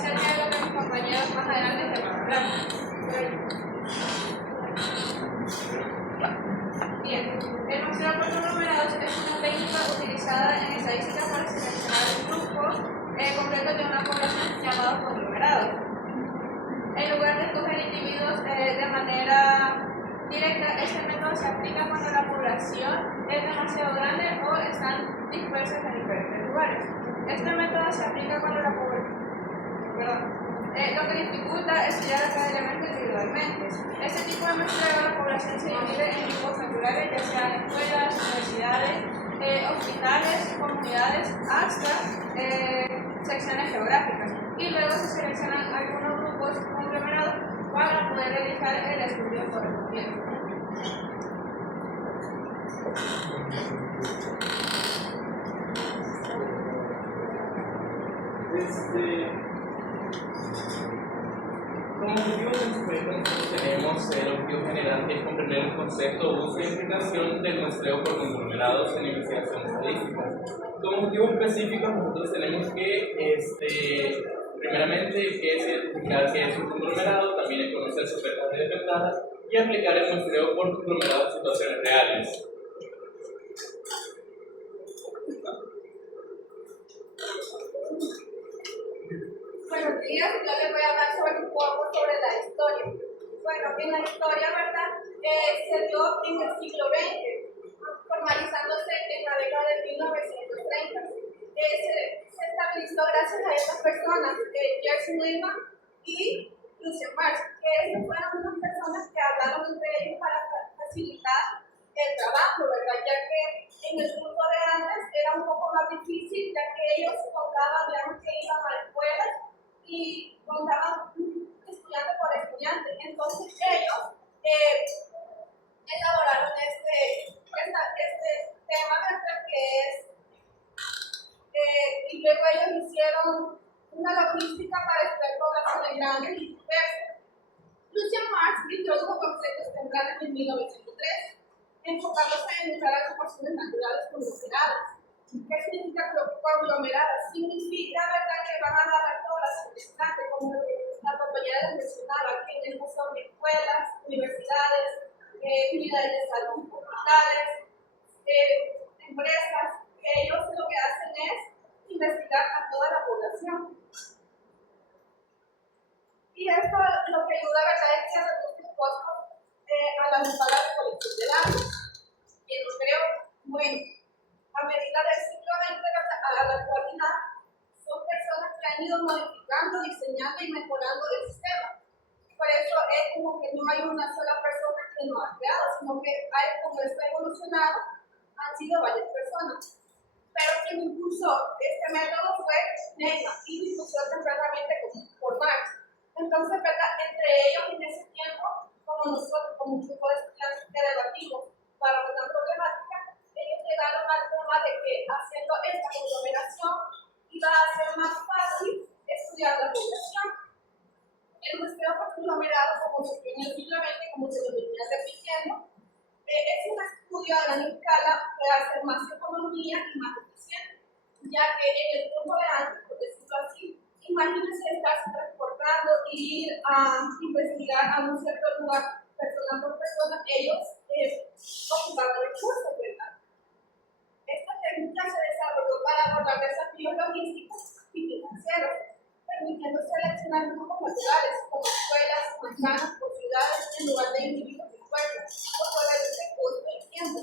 acerca de lo que mis compañeros más adelante te van a hablar. Bien, el muestreo por conglomerados es una técnica utilizada en estadística para seleccionar un grupo completo de una población llamado conglomerados. En lugar de escoger individuos de manera directa, este método se aplica cuando la población es demasiado grande o están dispersas en diferentes lugares. Este método se aplica cuando la población, lo que dificulta estudiar a cada elemento individualmente. Este tipo de muestreo, la población se divide en grupos naturales, ya sean escuelas, universidades, hospitales, comunidades, hasta secciones geográficas. Y luego se seleccionan algunos grupos conglomerados para poder realizar el estudio correspondiente. Como objetivo del experimento nosotros tenemos el objetivo general que es comprender el concepto, uso y aplicación del muestreo por conglomerados en investigación estadística. Como objetivo específico nosotros tenemos que primeramente que es identificar qué es un conglomerado, también es conocer sus ventajas y desventajas y aplicar el muestreo por conglomerado en situaciones reales. Buenos días, yo les voy a hablar un poco sobre la historia. Bueno, en la historia, ¿verdad? Se dio en el siglo XX, formalizándose en la década de 1930. Se estabilizó gracias a estas personas, Jerzy Neumann y Lucian Marx, que estas fueron unas personas que hablaron entre ellos para facilitar el trabajo, ¿verdad? Ya que en el grupo de antes era un poco más difícil, ya que ellos contaban, digamos que iban a escuelas y contaban estudiante por estudiante. Entonces ellos elaboraron este tema, ¿verdad? Que es, y luego ellos hicieron una logística para estudiar poblaciones grandes y dispersas. Lucian Marx introdujo conceptos tempranos en 1903, enfocándose en usar las proporciones naturales conglomeradas. ¿Qué significa conglomeradas? Significa, ¿verdad?, que van a dar todas las circunstancias, como la compañera les mencionaba, que en estas son escuelas, universidades, unidades de salud, hospitales, empresas, que ellos lo que hacen es investigar a toda la población. Y esto lo que ayuda, ¿verdad?, es que reduce el costo a la escala de colección de datos. Y yo creo, bueno, a medida del siglo XX a la actualidad, son personas que han ido modificando, diseñando y mejorando el sistema. Por eso es como que no hay una sola persona que lo ha creado, sino que hay, como está evolucionado, han sido varias personas. Pero quien impulsó este método fue Neumann y difusión tempranamente por Marx. Entonces, ¿verdad?, entre ellos en ese tiempo, como nosotros, como un grupo de estudiantes que debatimos para una problemática, ellos llegaron al tema de que haciendo esta conglomeración iba a ser más fácil estudiar la población. El muestreo por conglomerado, como se vio en el siglo XX, como se lo venía repitiendo, es un estudio a gran escala que hace más economía y más eficiente, ya que en el tiempo de antes, por decirlo así, imagínense estarse transportando y ir a investigar a un cierto lugar, persona por persona, ellos ocupaban recursos, ¿verdad? Esta técnica se desarrolló para abordar desafíos logísticos y financieros, permitiendo seleccionar grupos naturales como escuelas, manzanas o ciudades en lugar de individuos dispersos, por reducir costo y tiempo.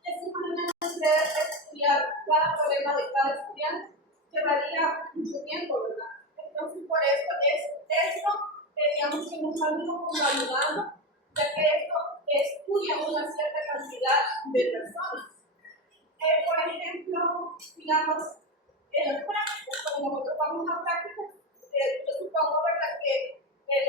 ¿Se imaginan ustedes estudiar cada problema de cada estudiante? Llevaría mucho tiempo, ¿verdad? Entonces, por eso es esto, digamos que nos ha ido como ayudando, ya que esto estudia una cierta cantidad de personas. Por ejemplo, digamos, en las prácticas, cuando nosotros vamos a prácticas, yo supongo, ¿verdad?, que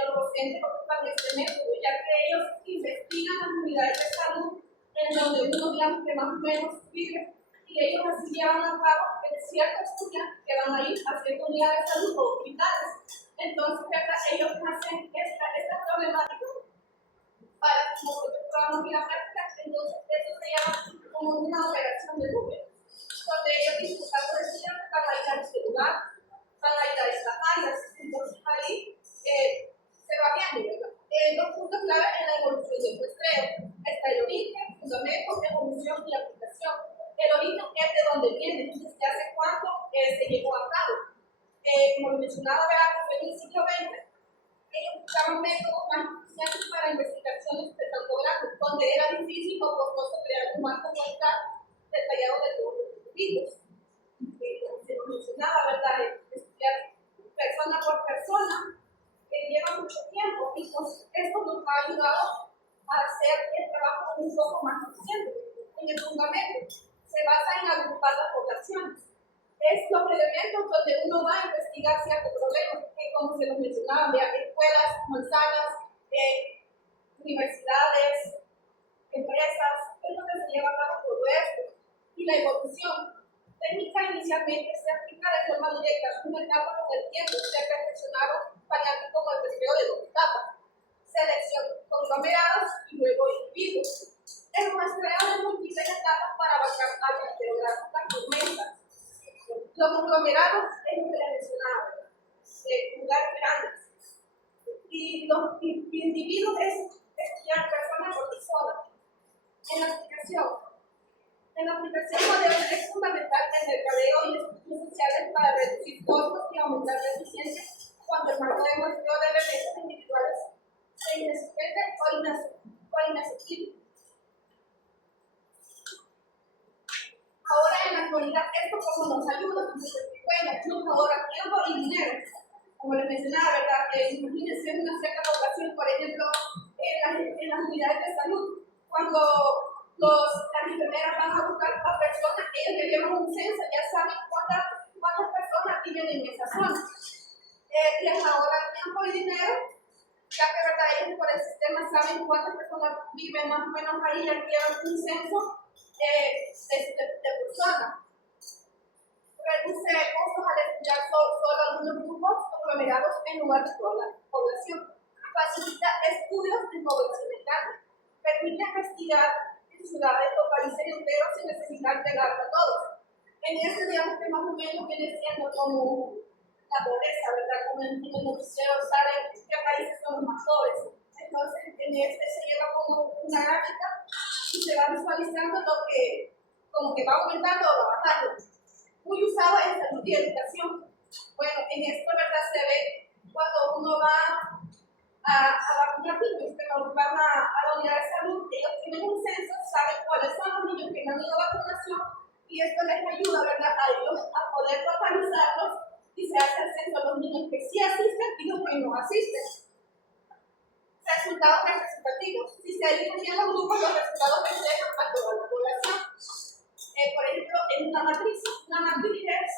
los docentes ocupan este método, ya que ellos investigan las unidades de salud en donde uno, digamos, que más o menos vive, y ellos así llevan a cabo ciertos estudiantes que van a ir haciendo unidades de salud o hospitales. Entonces, ¿verdad?, ellos hacen esta problemática para que nosotros podamos ir a prácticas. Entonces, eso se llama como una operación de números, donde ellos disfrutan de estudiantes, van a ir a este lugar, van a ir a estas áreas. se llevó a cabo. Como lo mencionaba, fue en el siglo XX, ellos buscaban métodos más eficientes para investigaciones de tanto grandes, donde era difícil o costoso crear un marco muestral detallado de todos los individuos. Se lo mencionaba, ¿verdad? Estudiar persona por persona lleva mucho tiempo y pues, esto nos ha ayudado a hacer el trabajo un poco más eficiente. En el fundamento se basa en agrupar las poblaciones. Es los elementos donde uno va a investigar ciertos problemas, como se los mencionaba, escuelas, manzanas, universidades, empresas, es donde se lleva a cabo todo esto. Y la evolución técnica inicialmente se aplica de forma directa, una etapa con el tiempo se perfeccionaron variantes como el deseo de dos etapas, selección conglomerados y luego individuos. El muestreo de múltiples etapas para abarcar áreas geográficas inmensas. Los conglomerados es lo que les mencionaba, lugares grandes. Y los individuos es estudiar persona por persona. En la aplicación moderna es fundamental el mercadeo y estudios sociales para reducir costos y aumentar la eficiencia cuando el marco de muestreo de elementos individuales se inexistente o inaccesible. Ahora en la actualidad esto como nos ayuda, bueno, nos ahorra tiempo y dinero. Como les mencionaba, ¿verdad? Imagínense una cierta población, por ejemplo, en las unidades de salud, cuando las enfermeras van a buscar a personas, ellos que llevan un censo, ya saben cuántas personas viven en esa zona. Les ahorra tiempo y dinero, ya que ¿verdad? Ellos por el sistema saben cuántas personas viven más o menos ahí, ya llevan un censo de personas. Reduce costos al estudiar solo algunos grupos conglomerados en lugar de toda la población. Facilita estudios de poblaciones grandes. Permite investigar en ciudades o países enteros sin necesidad de llegar a todos. En este, digamos que más o menos viene siendo como la pobreza, ¿verdad? Como en el noticiero sale qué países son los más pobres. Entonces, en este se lleva como una gráfica y se va visualizando lo que, como que va aumentando o va bajando. Muy usado en salud y educación. Bueno, en esto, ¿verdad? Se ve cuando uno va a vacunar niños, pero van a la unidad de salud, ellos tienen un censo, saben cuáles son los niños que no han ido a vacunación y esto les ayuda, ¿verdad? A ellos a poder localizarlos y se hace el censo a los niños que sí asisten y los que no asisten. Resultados representativos. Si se eligen bien los grupos, los resultados reflejan a toda la población. Por ejemplo, en una matriz es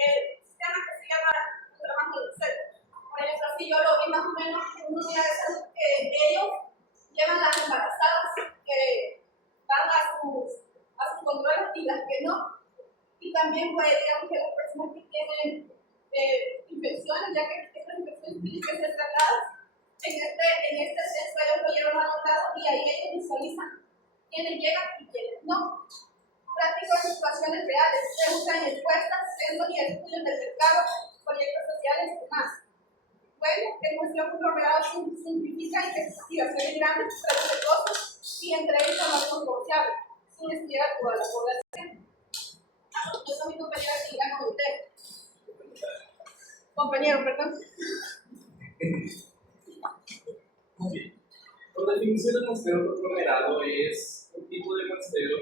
el sistema que se llama trabajo del Excel. Por ejemplo, si yo lo vi más o menos en una unidad de salud que ellos llevan las embarazadas que van a sus controles y las que no. Y también puede digamos que las personas que tienen infecciones, ya que estas infecciones tienen que ser tratadas, en este censo ellos lo llevan anotado y ahí ellos visualizan quiénes llegan y quiénes no. Prácticas en situaciones reales, se usan encuestas, censos y estudios del mercado, proyectos sociales y demás. Bueno, el muestreo conglomerado simplifica investigaciones grandes, reduce costos y entrega información confiable, sin estudiar a toda la población. Yo soy mi compañera que irá con usted. Compañero, perdón. Muy bien. Por definición, el muestreo conglomerado es un tipo de muestreo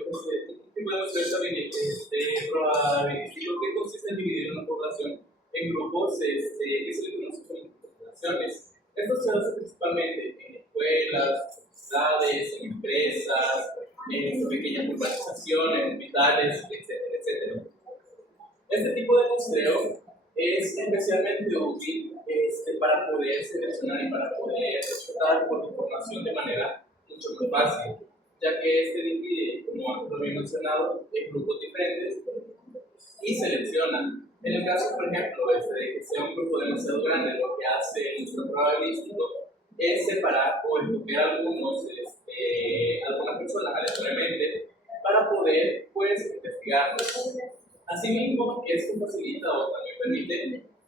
probabilístico que consiste en dividir una población en grupos que se le conocen como poblaciones. Esto se hace principalmente en escuelas, ciudades, en empresas, en pequeñas urbanizaciones, en hospitales, etcétera, etcétera. Este tipo de muestreo es especialmente útil para poder seleccionar y para poder tratar con información de manera mucho más fácil, ya que divide, como antes lo había mencionado, en grupos diferentes y selecciona. En el caso, por ejemplo, de que sea un grupo demasiado grande, lo que hace el muestreo probabilístico es separar o escoger algunas personas aleatoriamente para poder investigarlos. Asimismo, esto facilita o también permite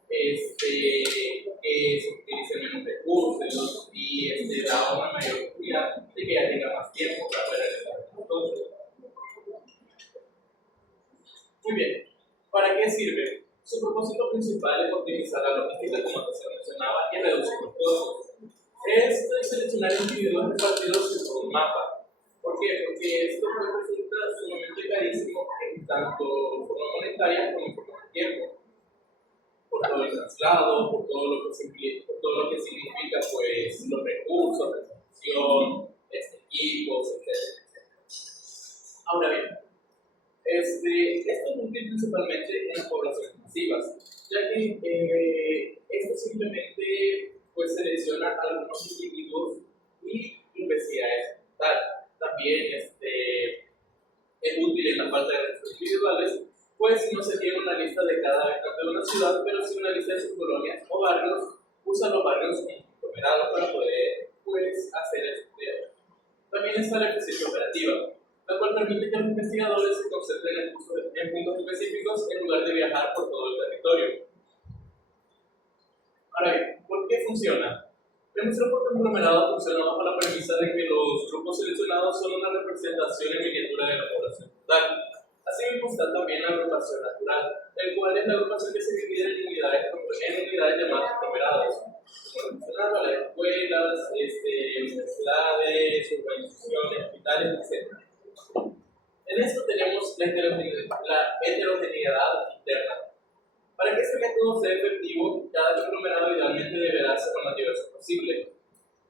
que se utilicen menos recursos y da una mayor oportunidad de que ya tenga más tiempo para poder realizar las cosas. Muy bien, ¿para qué sirve? Su propósito principal es optimizar la logística, como se mencionaba, y reducir los costos. Esto es seleccionar individuos repartidos por un mapa. ¿Por qué? Porque esto puede resultar sumamente carísimo en tanto forma monetaria como en forma de tiempo. Por todo el traslado, por todo lo que significa pues, los recursos, la transacción, equipos, etc. Ahora bien, esto es útil principalmente en las poblaciones masivas, ya que esto simplemente pues, selecciona algunos individuos y investiga eso. También es útil en la falta de registros individuales, pues no se tiene una lista de cada habitante de una ciudad, pero sí una lista de sus colonias o barrios. Usa los barrios en conglomerados para poder pues, hacer estudios. También está la eficiencia operativa, la cual permite que los investigadores se concentren en puntos específicos en lugar de viajar por todo el territorio. Ahora bien, ¿por qué funciona? El muestreo por conglomerado funciona bajo la premisa de que los grupos seleccionados son una representación en miniatura de la población total. Asimismo está también la agrupación natural, el cual es la agrupación que se divide en unidades llamadas conglomerados. Como mencionaba, las escuelas, universidades, urbanizaciones, hospitales, etc. En esto tenemos la heterogeneidad interna. Para que este método sea efectivo, cada conglomerado idealmente deberá ser lo más diverso posible.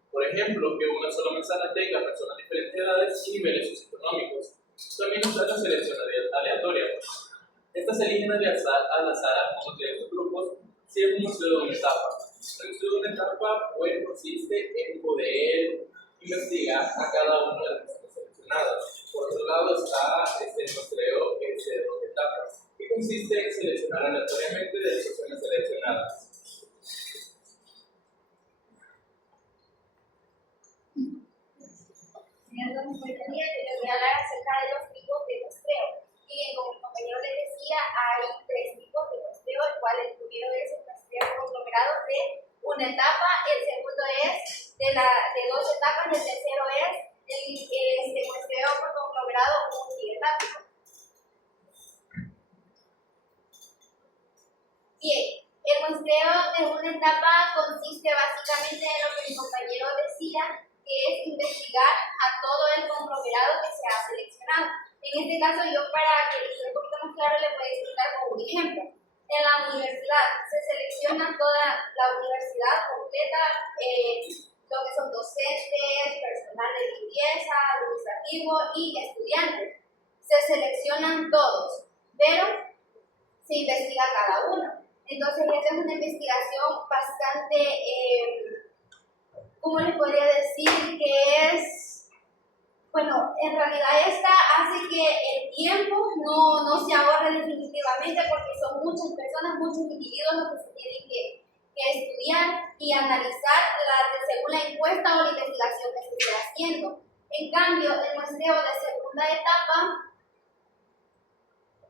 Por ejemplo, que una sola manzana tenga personas de diferentes edades y niveles socioeconómicos. También está la selección aleatoria. Estas se eligen al azar a uno de estos grupos si es un museo de una etapa. El museo de una etapa pues, consiste en poder investigar a cada una de las personas seleccionadas. Por otro lado está el muestreo de dos etapas, que consiste en seleccionar aleatoriamente de las personas seleccionadas. Señor compañía, yo les voy a hablar acerca de los tipos de muestreo. Y bien, como el compañero les decía, hay 3 tipos de muestreo, el cual el primero es el muestreo conglomerado de una etapa, el segundo es de 2 etapas y el tercero es el muestreo por conglomerado multietápico. Bien, el muestreo de una etapa consiste básicamente en lo que mi compañero decía, que es investigar a todo el conglomerado que se ha seleccionado. En este caso, yo para que les quede un poquito más claro, les voy a explicar con un ejemplo. En la universidad se selecciona toda la universidad completa, lo que son docentes, personal de limpieza, administrativo y estudiantes. Se seleccionan todos, pero se investiga cada uno. Entonces, esta es una investigación bastante, ¿cómo les podría decir? Que es, bueno, en realidad esta hace que el tiempo no se ahorre definitivamente porque son muchas personas, muchos individuos los que se tienen que estudiar y analizar según la encuesta o la investigación que se esté haciendo. En cambio, el muestreo de segunda etapa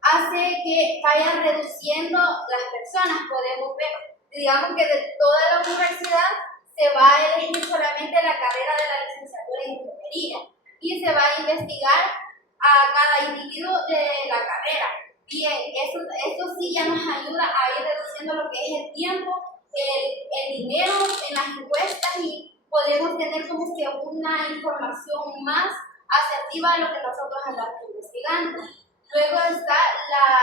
hace que vayan reduciendo las personas. Podemos ver, digamos que de toda la universidad se va a elegir solamente la carrera de la licenciatura en enfermería y se va a investigar a cada individuo de la carrera. Bien, esto sí ya nos ayuda a ir reduciendo lo que es el tiempo, el dinero en las encuestas y podemos tener como que una información más asertiva de lo que nosotros andamos investigando. Luego está la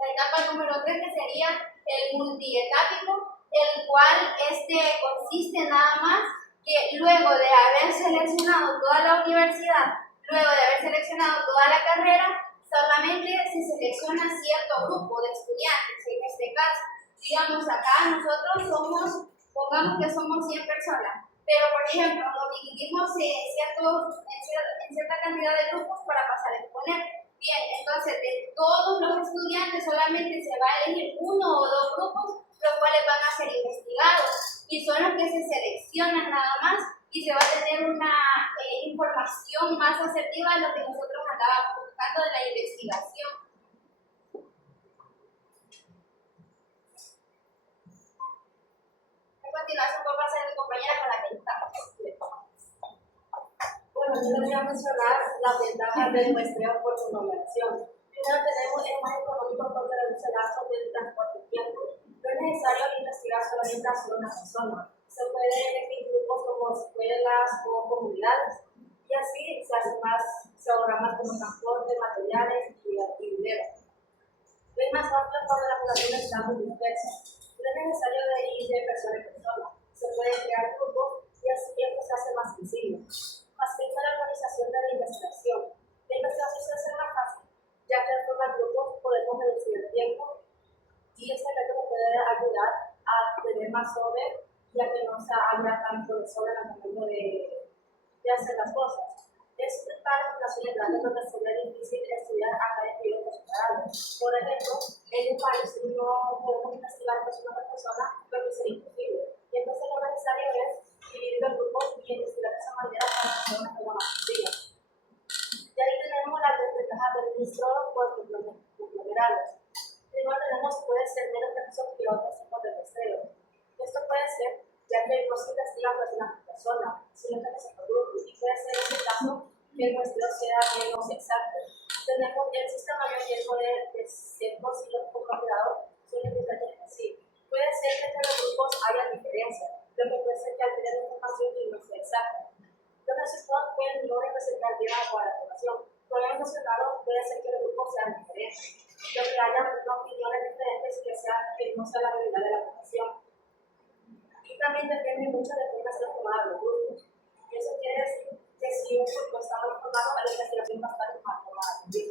etapa número 3, que sería el multietápico, el cual consiste nada más que luego de haber seleccionado toda la universidad, luego de haber seleccionado toda la carrera, solamente se selecciona cierto grupo de estudiantes. En este caso, digamos acá nosotros pongamos que somos 100 personas, pero por ejemplo nos dividimos en cierta cantidad de grupos para pasar a exponer. Bien, entonces de todos los estudiantes solamente se va a elegir 1 o 2 grupos, los cuales van a ser investigados y son los que se seleccionan nada más y se va a tener una información más asertiva de lo que nosotros andábamos buscando de la investigación. A continuación voy a pasar a mi compañera para que estamos. Bueno, yo les voy a mencionar las ventajas del muestreo por conglomeración. Primero tenemos el más económico porque reduce el gasto de orientación a la persona. Se puede elegir grupos como escuelas o comunidades y así se ahorra más como transporte, materiales y dinero. Es más fácil cuando la población está muy dispersa. No es necesario de ir de persona en persona. Se puede crear grupos y así esto se hace más visible. Facilita la organización de la investigación. La investigación se hace más fácil, ya que al formar grupos podemos reducir el tiempo y este método puede ayudar a tener más orden, ya que no se haya tanto desorden al momento de hacer las cosas. Es para poblaciones grandes donde sería difícil estudiar a cada individuo por separado. Por ejemplo, en un país no podemos investigar persona por persona, lo que sería imposible. Y entonces lo necesario es dividir el grupo y investigar de esa manera para que sea una forma más sencilla. Y ahí tenemos las desventajas del ministro por conglomerados. Primero tenemos puede ser menos recursos que otros tipos de muestreo. Esto puede ser, ya que no se investiga persona por persona, sino que se por grupo, y puede ser en este caso que el muestreo sea menos exacto. Tenemos el sistema mayor riesgo de cientos y los conglomerados son diferentes así. Puede ser que entre los grupos haya diferencias, lo que puede ser que alteren la información y no sea exacta. Los resultados pueden no representar bien a la población. Como hemos mencionado, puede ser que los grupos sean diferentes, lo que haya opiniones diferentes que no sea la realidad de la población. Y también depende mucho de cómo se formados los grupos. Y eso quiere decir que si un grupo está mal formado, la investigación va a estar mal formada también.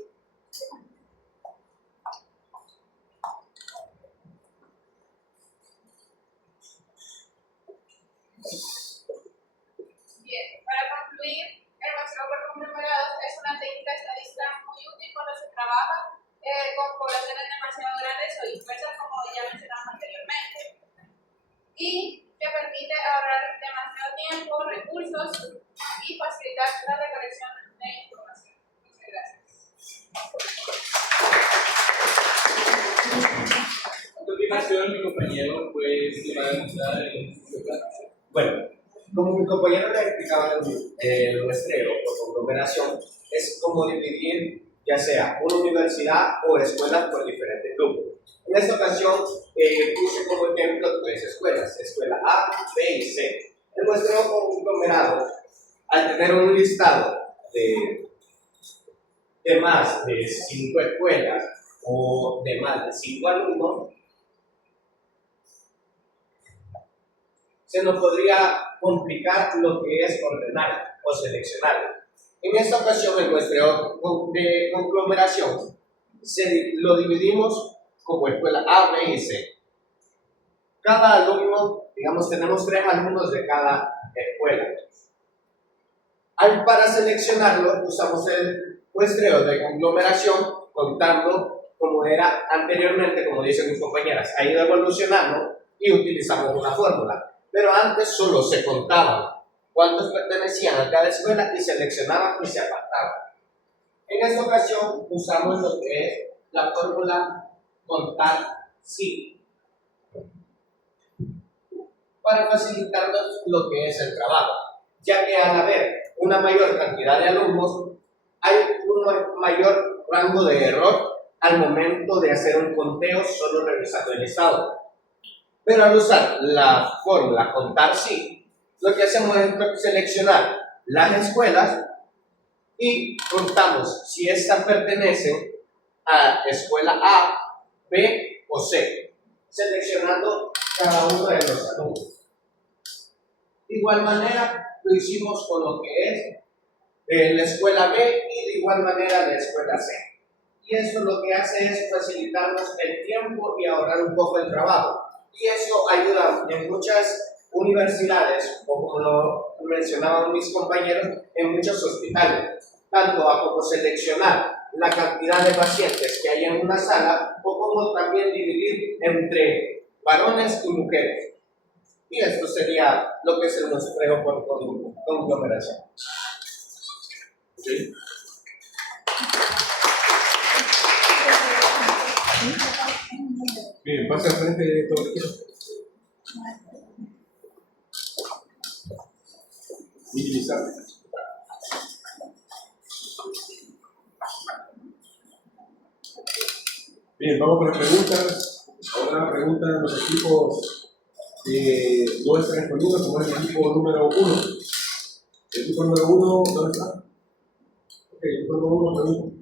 Bien, para concluir, el muestreo por conglomerados es una técnica estadística muy útil cuando se trabaja con poblaciones demasiado grandes o dispersas, como ya mencionamos anteriormente, y que permite ahorrar demasiado tiempo, recursos y facilitar la recolección de información. Muchas gracias. A continuación, mi compañero pues va a demostrar el ejercicio práctico. Bueno, como mi compañero le explicaba, el muestreo por conglomeración es como dividir ya sea una universidad o escuelas por diferentes grupos. En esta ocasión puse como ejemplo 3 escuelas, escuela A, B y C. El muestreo conglomerado, al tener un listado de más de 5 escuelas o de más de 5 alumnos, se nos podría complicar lo que es ordenar o seleccionar. En esta ocasión, el muestreo de conglomeración lo dividimos como escuela A, B y C. Cada alumno, digamos, tenemos 3 alumnos de cada escuela. Para seleccionarlo, usamos el muestreo de conglomeración contando como era anteriormente, como dicen mis compañeras, ha ido evolucionando y utilizamos una fórmula. Pero antes solo se contaban cuántos pertenecían a cada escuela y seleccionaban y se apartaban. En esta ocasión usamos lo que es la fórmula contar sí para facilitarnos lo que es el trabajo, ya que al haber una mayor cantidad de alumnos hay un mayor rango de error al momento de hacer un conteo solo revisando el listado. Pero al usar la fórmula contar sí, lo que hacemos es seleccionar las escuelas y contamos si estas pertenecen a escuela A, B o C, seleccionando cada uno de los alumnos. De igual manera lo hicimos con lo que es la escuela B y de igual manera la escuela C. Y eso lo que hace es facilitarnos el tiempo y ahorrar un poco el trabajo. Y eso ayuda en muchas universidades, o como lo mencionaban mis compañeros, en muchos hospitales, tanto a como seleccionar la cantidad de pacientes que hay en una sala, o como también dividir entre varones y mujeres. Y esto sería lo que es el muestreo por conglomeración. ¿Sí? Bien, pasa al frente de todo el equipo. Minimizar. Bien, vamos con las preguntas. Ahora preguntan los equipos No está respondiendo como es el equipo número 1. El equipo número 1, ¿dónde está? Ok, el equipo número 1 pregunta.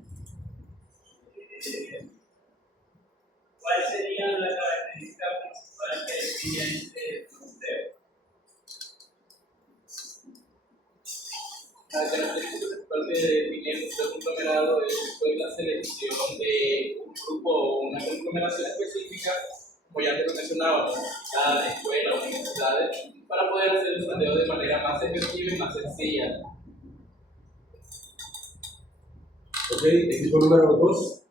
¿Cuál sería la característica principal que define este museo? La característica principal que define el museo conglomerado es pues, la selección de un grupo o una conglomeración específica, como ya te lo mencionaba, universidades, escuelas, universidades, para poder hacer el sondeo de manera más efectiva y más sencilla. Ok, equipo número 2.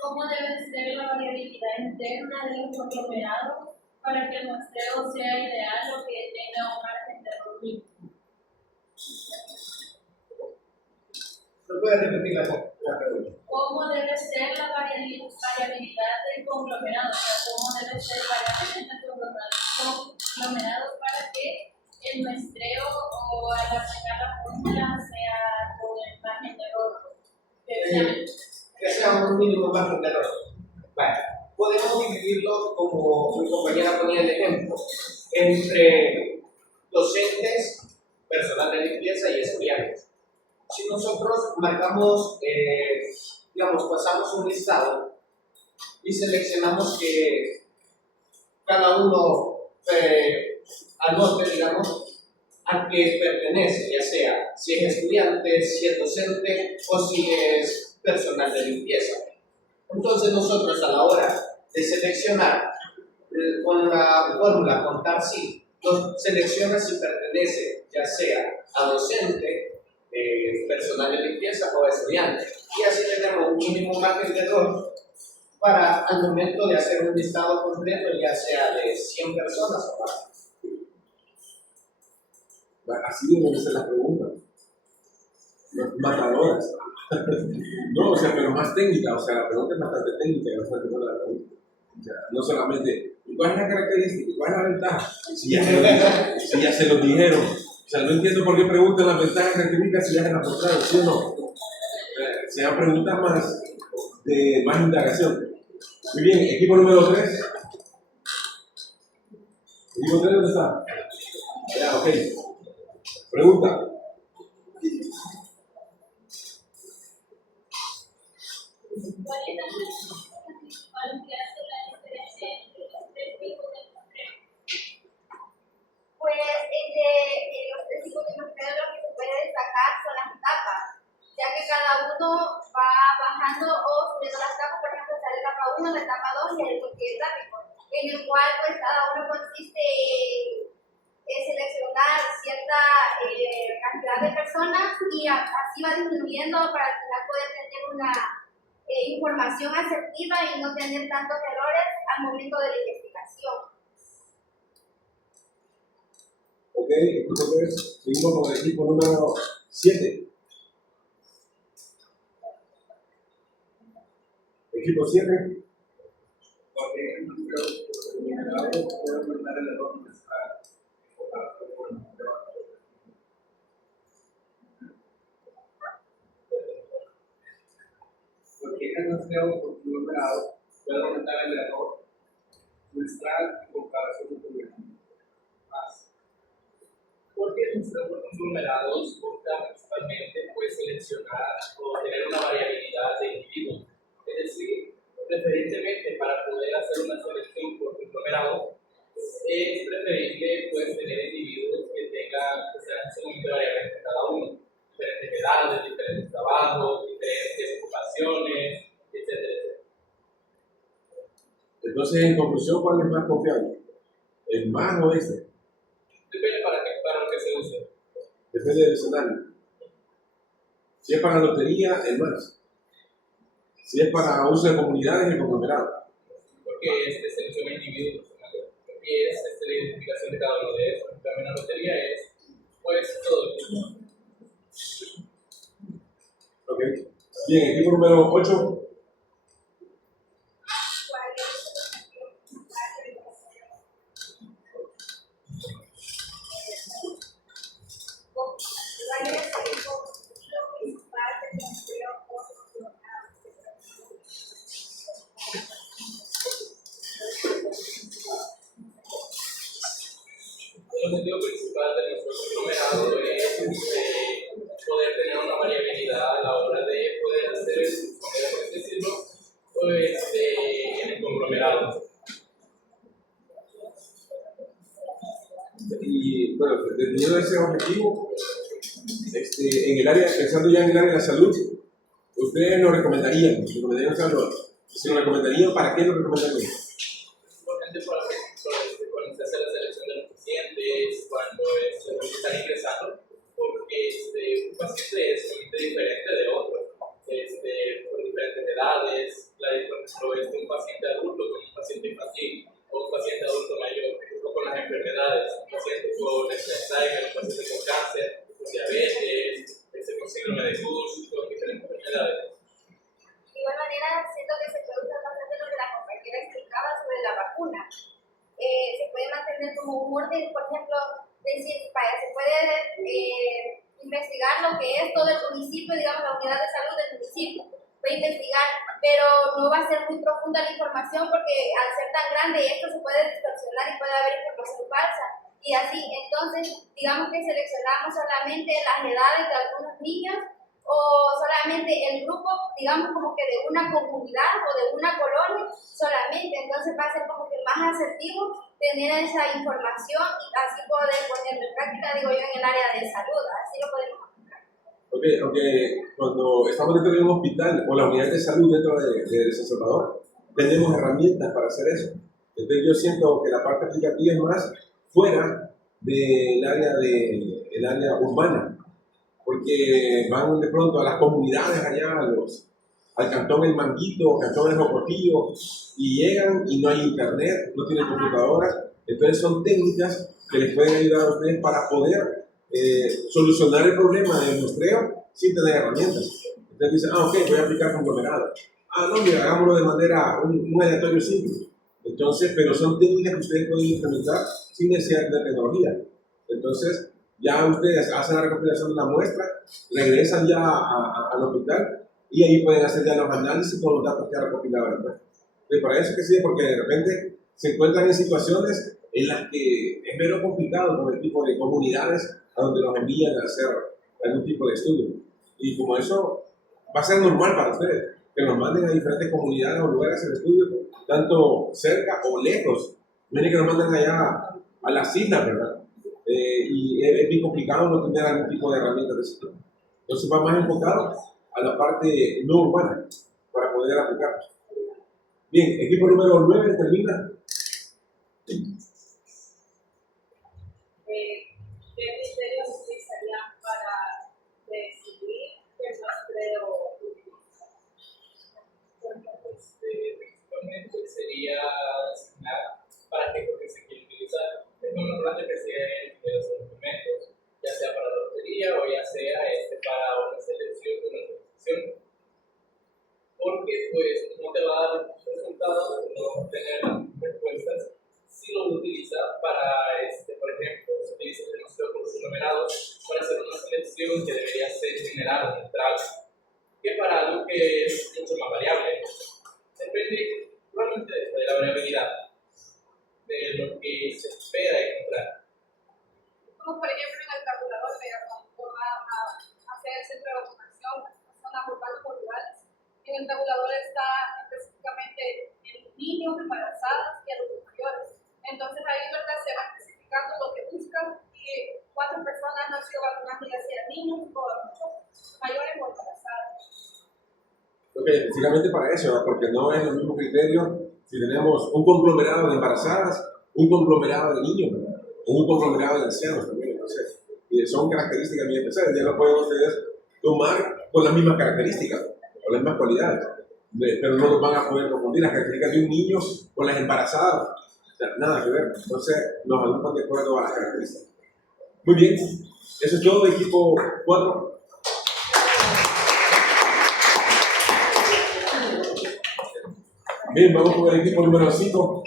¿Cómo debe ser la variabilidad interna de los conglomerados para que el muestreo sea ideal o que tenga un margen de error mínimo? ¿No puede repetir la pregunta? ¿Cómo debe ser la variabilidad del conglomerado? O sea, ¿cómo debe ser variable entre conglomerados para que el muestreo o al aplicar la fórmula sea con el margen de error? Que sea un mínimo margen de error. Bueno, podemos dividirlo como mi compañera ponía el ejemplo, entre docentes, personal de limpieza y estudiantes. Si nosotros marcamos, digamos, pasamos un listado y seleccionamos que cada uno anote, digamos, a qué pertenece, ya sea si es estudiante, si es docente o si es personal de limpieza. Entonces nosotros a la hora de seleccionar con la fórmula contar sí, nos selecciona si pertenece ya sea a docente, personal de limpieza o estudiante. Y así tenemos un mínimo margen de error para al momento de hacer un listado completo, ya sea de 100 personas o más. Así deben ser las preguntas. Matadoras. No, o sea, pero más técnica. O sea, la pregunta es bastante técnica y bastante buena la pregunta. O sea, no solamente, ¿cuál es la característica? ¿Cuál es la ventaja? Si ya se lo dijeron. O sea, no entiendo por qué preguntan las ventajas y características si ya se las mostraron, ¿sí o no? Sean preguntas más de más indagación. Muy bien, equipo número 3. ¿Equipo 3 dónde está? Ya, ok. Pregunta. ¿Cuál es la principal que hace la diferencia entre los tres tipos de muestreo? Pues entre los tres tipos de muestreo lo que se puede destacar son las etapas, ya que cada uno va bajando o subiendo las etapas. Por ejemplo, está la etapa 1, la etapa 2 y el enfoque gráfico, en el cual pues cada uno consiste en seleccionar cierta cantidad de personas y así va disminuyendo para al final poder tener una información asertiva y no tener tantos errores al momento de la investigación. Ok, equipo 3. Seguimos con el equipo número 7. Equipo 7. Porque el museo conglomerado puede aumentar el error muestral. Porque el museo conglomerado puede aumentar el error muestral en comparación con el más. Porque el museo por conglomerados busca principalmente pues, seleccionar o tener una variabilidad de individuos. Es decir, preferentemente para poder hacer una selección por conglomerado, es preferible pues, tener individuos que sean sumamente variables entre cada uno. Diferentes edades, diferentes trabajos, diferentes ocupaciones, etcétera, etcétera. Entonces, en conclusión, ¿cuál es más confiable? ¿El más o este? Depende para lo que se use. Depende del escenario. Si es para lotería, el más. Si es para uso de comunidades, el conglomerado. Porque selecciona individuos personales. Y es la identificación de cada uno de ellos. También la lotería es, pues, todo el mundo. Ok. Bien, equipo número 8. ¿Cuál es el objetivo principal del muestreo por conglomerados? objetivo principal de nuestro conglomerado es poder tener una variabilidad a la hora de poder hacer, podemos decirlo, pues, en el conglomerado. Y bueno, teniendo ese objetivo, en el área, pensando ya en el área de la salud, ¿ustedes lo recomendarían? Si lo recomendarían, ¿para qué lo recomendarían? Es importante, por ejemplo, cuando se hace la selección de los pacientes, cuando están ingresando, porque un paciente es muy diferente de otro, por diferentes edades, por ejemplo, un paciente adulto con un paciente infantil, o un paciente adulto mayor, o con las enfermedades, un paciente con Alzheimer, un paciente con cáncer, con diabetes, con síndrome de Cush, con diferentes enfermedades. De igual manera, siento que se puede usar bastante lo que la compañera explicaba sobre la vacuna. Se puede mantener como un orden, por ejemplo, decir, se puede investigar lo que es todo el municipio, digamos, la unidad de salud del municipio. Puede investigar, pero no va a ser muy profunda la información porque al ser tan grande esto se puede distorsionar y puede haber información falsa. Y así, entonces, digamos que seleccionamos solamente las edades de algunos niños o solamente el grupo, digamos como que de una comunidad o de una colonia solamente. Entonces va a ser como que más asertivo tener esa información y así poder ponerlo en práctica, digo yo, en el área de salud. Así lo podemos aplicar. Aunque cuando estamos dentro de un hospital o la unidad de salud dentro de San Salvador, tenemos herramientas para hacer eso. Entonces yo siento que la parte aplicativa es más fuera del área urbana, porque van de pronto a las comunidades allá, al cantón El Manguito, cantón El Jocotillo, y llegan y no hay internet, no tienen computadoras. Entonces son técnicas que les pueden ayudar a ustedes para poder solucionar el problema del muestreo sin tener herramientas. Entonces dicen, ok, voy a aplicar conglomerado. No, mira, hagámoslo de manera, un aleatorio simple. Entonces, pero son técnicas que ustedes pueden implementar sin necesidad de tecnología. Entonces, ya ustedes hacen la recopilación de la muestra, regresan ya al hospital y ahí pueden hacer ya los análisis con los datos que ha recopilado la muestra. Me parece que sí, porque de repente se encuentran en situaciones en las que es menos complicado con el tipo de comunidades a donde los envían a hacer algún tipo de estudio. Y como eso va a ser normal para ustedes, que nos manden a diferentes comunidades o lugares a hacer estudios, tanto cerca o lejos. Miren que nos mandan allá a las islas, ¿verdad? Y es bien complicado no tener algún tipo de herramientas de ese tipo. Entonces va más enfocado a la parte no urbana para poder aplicarlo. Bien, equipo número 9 termina. ¿Qué criterios utilizarían para decidir qué muestreo utilizar? Principalmente sería designar para qué porque se quiere utilizar. Es muy importante que se den los documentos, ya sea para la lotería o ya sea para una selección de una posición. Porque pues no te va a dar resultados, no vas a tener respuestas si lo utilizas para, por ejemplo, si utilizas el muestreo por conglomerados para hacer una selección que debería ser general, neutral, que para algo que es mucho más variable. Depende realmente de la variabilidad, de lo que se espera encontrar. Como por ejemplo en el tabulador, cuando va a hacer el centro de vacunación, zonas urbanas o rurales, en el tabulador está específicamente en los niños, embarazadas y adultos mayores. Entonces ahí ¿verdad? Se va especificando lo que buscan y cuántas personas han sido vacunadas, ya sea niños o adultos mayores o embarazadas. Específicamente para eso, ¿verdad? Porque no es el mismo criterio si tenemos un conglomerado de embarazadas, un conglomerado de niños, ¿verdad? O un conglomerado de ancianos también. Entonces, son características bien especiales. Ya lo pueden ustedes tomar con las mismas características, con las mismas cualidades. Pero no los van a poder confundir las características de un niño con las embarazadas. O sea, nada que ver. Entonces, nos agrupan de acuerdo a las características. Muy bien. Eso es todo, equipo 4. Bien, vamos con el equipo número 5.